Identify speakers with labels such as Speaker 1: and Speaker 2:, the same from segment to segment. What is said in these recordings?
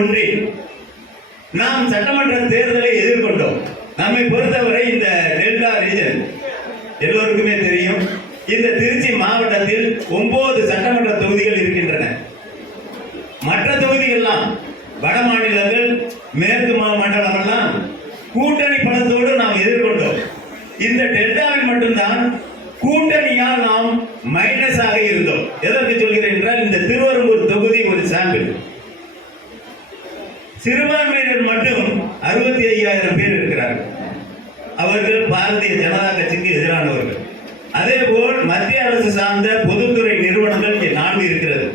Speaker 1: ஒன்றில் நாம் சட்டமன்ற தேர்தலை எதிர்கொண்டோம். நம்மை பொறுத்தவரை இந்த டெல்டா ரீஜன் எல்லோருக்குமே தெரியும். இந்த திருச்சி மாவட்டத்தில் ஒன்பது சட்டமன்ற தொகுதிகள் இருக்கின்றன. மற்ற தொகுதிகள்லாம் வட மாநிலங்கள் மேற்கு மா- மண்டலம் எல்லாம் கூட்டணி பணத்தோடு நாம் எதிர்கொண்டோம். இந்த டெல்டாவில் மட்டும்தான் கூட்டணியால் நாம் மைனஸ் ஆக இருந்தோம். எதற்கு சொல்கிறேன் என்றால் இந்த திருவரம்பூர் தொகுதி ஒரு சாம்பிள் சிறுபான்மையினர் மட்டும் அறுபத்தி ஐயாயிரம் பேர் இருக்கிறார்கள். அவர்கள் பாரதிய ஜனதா கட்சிக்கு எதிரானவர்கள். அதேபோல் மத்திய அரசு சார்ந்த பொதுத்துறை நிறுவனங்கள் இங்கே நான்கு இருக்கிறது.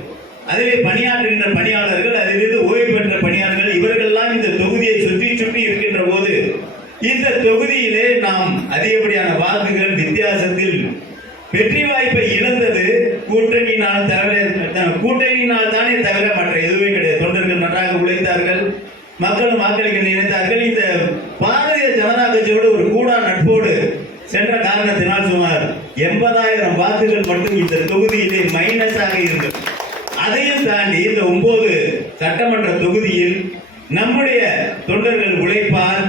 Speaker 1: அதிலே பணியாற்றுகின்ற பணியாளர்கள் அதிலிருந்து ஓய்வு பெற்ற பணியாளர்கள் இவர்கள்லாம் இந்த தொகுதியை சுற்றி சுற்றி இருக்கின்ற போது இந்த தொகுதியிலே நாம் அதிகப்படியான வாக்குகள் வித்தியாசத்தில் வெற்றி வாய்ப்பை இழந்தது கூட்டணியினால் தவிர கூட்டணியினால் தானே தவிர மற்ற எதுவுமே கிடையாது. தொண்டர்கள் நன்றாக உழைத்தார்கள் மக்களும் வாக்களிக்க நினைத்தார்கள். இந்த பாரதிய ஜனதா கட்சியோடு ஒரு கூடா நட்போடு சென்ற காரணத்தினால் சுமார் எண்பதாயிரம் வாக்குகள் மட்டும் இந்த தொகுதியிலே மைனஸாக இருந்தது. அதையும் தாண்டி இந்த ஒன்பது சட்டமன்ற தொகுதியில் நம்முடைய தொண்டர்கள் உழைப்பால்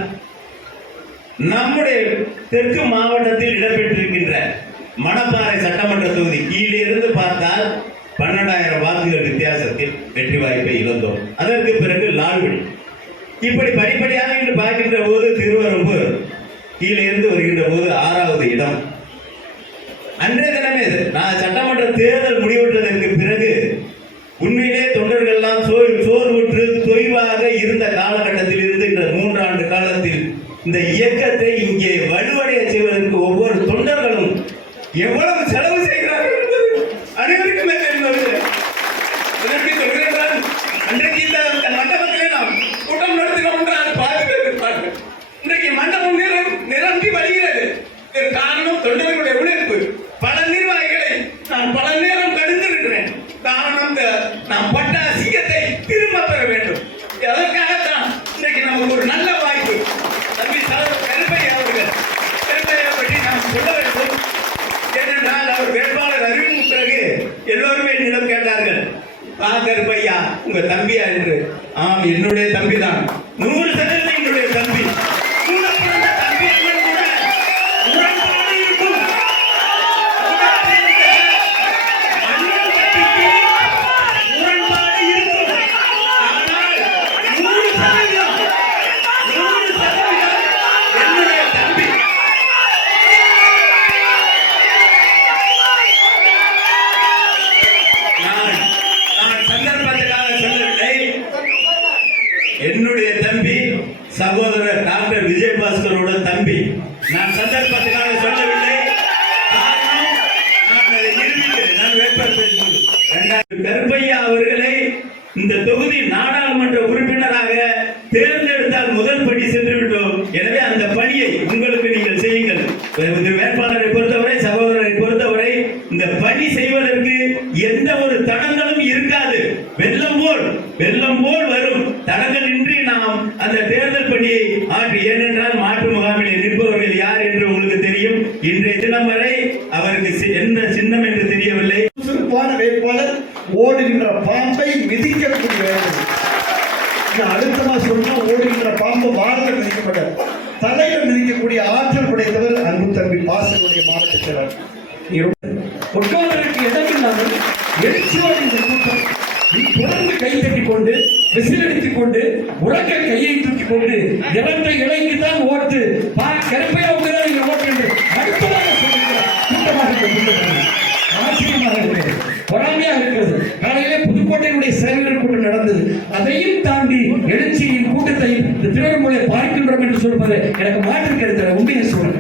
Speaker 1: நம்முடைய தெற்கு மாவட்டத்தில் இடம்பெற்றிருக்கின்ற மணப்பாறை சட்டமன்ற தொகுதி கீழே இருந்து பார்த்தால் பன்னெண்டாயிரம் வாக்குகள் வித்தியாசத்தில் வெற்றி வாய்ப்பை இழந்தோம். அதற்கு பிறகு லால்வெளி இப்படி படிப்படியாக இன்று பார்க்கின்ற போது திருவரம்பூர் கீழே இருந்து வருகின்ற போது ஆறாவது இடம். அன்றைய தினமே நான் சட்டமன்ற தேர்தல் முடிவுற்றதற்கு பிறகு உண்மையிலே தொண்டர்கள் எல்லாம் சோர் சோர்வுற்று தொய்வாக இருந்த காலகட்டத்தில் இருந்து இந்த மூன்றாண்டு காலத்தில் இந்த இயக்கத்தை இங்கே வலுவடைய செய்வதற்கு ஒவ்வொரு தொண்டர்கள் எவ்வளவு செலவு செய்கிறார்கள் என்பது அனைவருக்குமே தெரிந்தது. இதற்கு சொல்கிறேன் அன்றைக்கு இந்த இந்த மண்டபத்திலே நாம் கூட்டம் நடத்தினோம் என்று அது இன்றைக்கு மண்டபம் நிரம் நிரம்பி வருகிறது. இதற்கு காரணம் தொண்டர்களுடைய உழைப்பு. பல நிர்வாகிகளை நான் பல நேரம் கடிந்திருக்கிறேன் காரணம் இந்த நாம் பட்ட அசிங்கத்தை திரும்ப பெற வேண்டும். அதற்காகத்தான் இன்றைக்கு நமக்கு ஒரு நல்ல வாய்ப்பு தம்பி தலைவர் கருப்பையா அவர்கள் கருப்பையா பற்றி நாம் சொல்ல வேண்டும் ஏனென்றால் அவர் வேட்பாளர் அறிவிக்கும் பிறகு எல்லோருமே என்னிடம் கேட்டார்கள் ஆ கருப்பையா உங்க தம்பியா என்று? ஆம் என்னுடைய தம்பிதான். சகோதரர் டாக்டர் விஜயபாஸ்கரோட தம்பி. நான் சந்தர்ப்பத்தினால சொல்லவில்லை. நான் கருப்பையா அவர்களை இந்த தொகுதி நாடாளுமன்ற உறுப்பினராக தேர்ந்தெடுத்தால் முதல் படி சென்று விட்டோம் எனவே அந்த பணியை உங்களுக்கு நீங்கள் செய்யுங்கள். இந்த வேட்பாளரை பொறுத்தவரை சகோதரரை பொறுத்தவரை இந்த பணி செய்வதற்கு எந்த ஒரு தடங்களும் இருக்காது. வெள்ளம் போல் வெள்ளம் போல் வரும். தடங்கள்
Speaker 2: ஓடுகின்ற பாம்பை மிதிக்கக்கூடிய வேலை நான் அழுத்தமா சொன்னா ஓடுகின்ற பாம்பு வாரத்தில் மிதிக்கப்பட்டார் தலையில மிதிக்கக்கூடிய ஆற்றல் படைத்தவர் அன்பு தம்பி பாசனுடைய மாவட்ட செயலாளர் நீ
Speaker 3: எழுச்சியோடு இந்த கூட்டம். தொடர்ந்து கை தட்டிக் கொண்டு விசிலடித்துக் கொண்டு உலக கையை தூக்கிக் கொண்டு இறந்த இலைக்கு தான் ஓட்டு. பா கருப்பையா உங்களுடைய ஓட்டு என்று அடுத்ததாக சொல்லுகிற கூட்டமாக இந்த கூட்டம் ஆச்சரியமாக இருக்கிறது பொறாமையாக இருக்கிறது காலையிலே புதுக்கோட்டையினுடைய செயலர் கூட்டம் நடந்தது. அதையும் தாண்டி எழுச்சியின் கூட்டத்தை இந்த திருவண்ணாமலை பார்க்கின்றோம் என்று சொல்வது எனக்கு மாற்று கருத்து உண்மையை சொல்றேன்.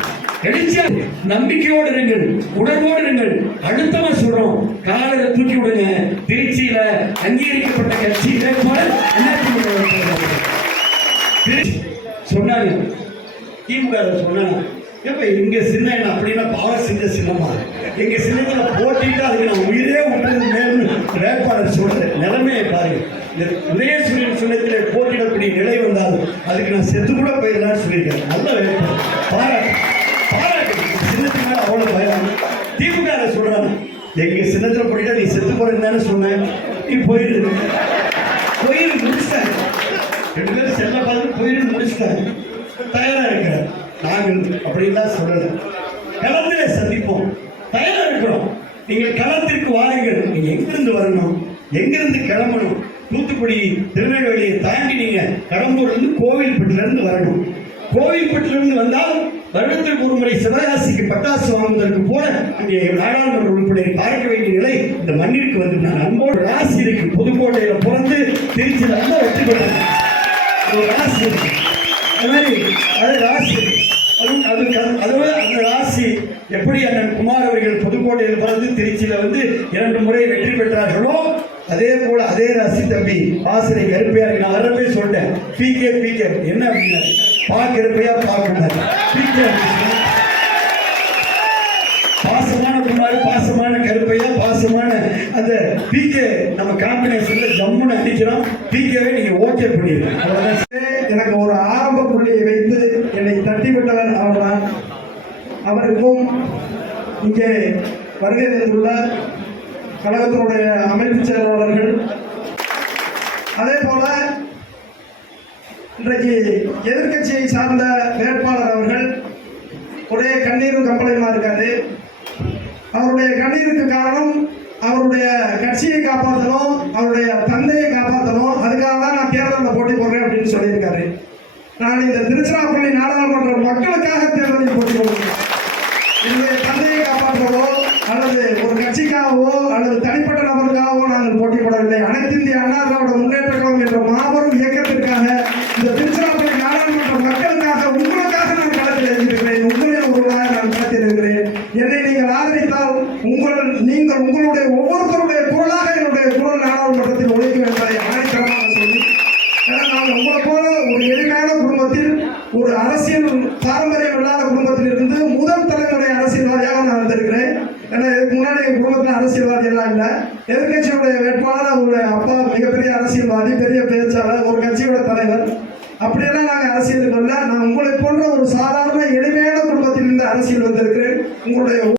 Speaker 3: எழுச்சியா? நம்பிக்கையோடு இருங்கள் உணர்வோடு இருங்கள். அழுத்தமா சொல்றோம். காலையில தூக்கி விடுங்க. திருச்சியில அங்கீகரிக்கப்பட்ட கட்சி வேட்பாளர் சொன்னாங்க
Speaker 2: திமுக சொன்னாங்க. எப்ப இங்க சின்ன என்ன அப்படின்னா பாவ சின்ன சின்னமா? எங்க சின்னத்துல போட்டிட்டு அதுக்கு நான் உயிரே வேட்பாளர் சொல்ற நிலைமையை பாருங்க. இந்த உதயசூரியன் சின்னத்திலே போட்டியிடக்கூடிய நிலை வந்தாலும் அதுக்கு நான் செத்து கூட போயிடலாம்னு சொல்லியிருக்கேன். நல்ல வேட்பாளர். பாராட்டு. பாராட்டு. சின்னத்துக்கு பயம் திமுக அதை சொல்றாங்க எங்க சின்னத்துல போயிட்டா நீ செத்து போறேன்னு தானே சொன்னேன். நீ போயிடு கோயில் முடிச்சிட்டாங்க ரெண்டு பேரும் செல்ல பார்த்து போயிடு முடிச்சுட்டாங்க தயாரா இருக்கிறார். நாங்கள் அப்படின்லாம் சொல்லலை. களத்திலே சந்திப்போம். தயாரா இருக்கிறோம். நீங்கள் களத்திற்கு வாருங்கள். நீங்க எங்கிருந்து வரணும்? எங்கிருந்து கிளம்பணும்? தூத்துக்குடி திருநெல்வேலியை தாண்டி நீங்க கடம்பூர்ல இருந்து கோவில்பட்டுல இருந்து வரணும். கோவில்பட்டுல இருந்து வந்தால் வருடத்திற்கு ஒரு முறை சிவகாசிக்கு பட்டாசு வாங்குவதற்கு போல இங்கே நாடாளுமன்ற உறுப்பினரை பார்க்க வேண்டிய நிலை இந்த மண்ணிற்கு வந்து நான் அன்போடு ராசி இருக்கு. புதுக்கோட்டையில பிறந்து திருச்சியில் ரொம்ப வெற்றி பெற்றேன். ராசி இருக்கு. அது மாதிரி ராசி அது அது அந்த ராசி எப்படி அண்ணன் குமார் அவர்கள் புதுக்கோட்டையில் பிறந்து திருச்சியில் வந்து இரண்டு முறை வெற்றி பெற்றார்களோ அதே போல அதே ராசி தம்பி ஆசிரியர் கருப்பையா நான் வரப்பே சொல்லிட்டேன். பிகே பிகே என்ன அப்படின்னா பார்க்கிறப்பையா பார்க்கணும் பிகே பாசமான குமார் பாசமான கருப்பையா பாசமான அந்த பிகே நம்ம காம்பினேஷன்ல ஜம்முன்னு அடிக்கிறோம். பிகேவை நீங்க ஓகே பண்ணிடுங்க
Speaker 4: எனக்கு ஒரு ஆரம்ப புள்ளியை வைத்து என்னை தட்டிவிட்டவர் அவர்தான். அவருக்கும் இங்கே வருகை தந்துள்ள கழகத்தினுடைய அமைப்பு செயலாளர்கள். அதே போல இன்றைக்கு எதிர்க்கட்சியை சார்ந்த வேட்பாளர் அவர்கள் ஒரே கண்ணீரும் கம்பளையுமா இருக்காது. அவருடைய கண்ணீருக்கு காரணம் அவருடைய கட்சியை காப்பாற்றணும் அவருடைய தந்தையை காப்பாற்றணும் அதுக்காக தான் நான் தேர்தலில் போட்டி போடுறேன் அப்படின்னு சொல்லியிருக்காரு. நான் இந்த திருச்சிராப்பள்ளி குடும்பத்தில் ஒரு அரசியல் பாரம்பரியம் இல்லாத குடும்பத்தில் இருந்து முதல் தலைமுறை அரசியல்வாதியாக நான் வந்திருக்கிறேன். ஏன்னா இதுக்கு முன்னாடி எங்கள் குடும்பத்தில் அரசியல்வாதி எல்லாம் இல்லை. எதிர்கட்சியுடைய வேட்பாளர் அவருடைய அப்பா மிகப்பெரிய அரசியல்வாதி பெரிய பேச்சாளர் ஒரு கட்சியோட தலைவர். அப்படியெல்லாம் நாங்கள் அரசியலுக்கு வரல. நான் உங்களை போன்ற ஒரு சாதாரண எளிமையான குடும்பத்தில் இருந்து அரசியல் வந்திருக்கிறேன். உங்களுடைய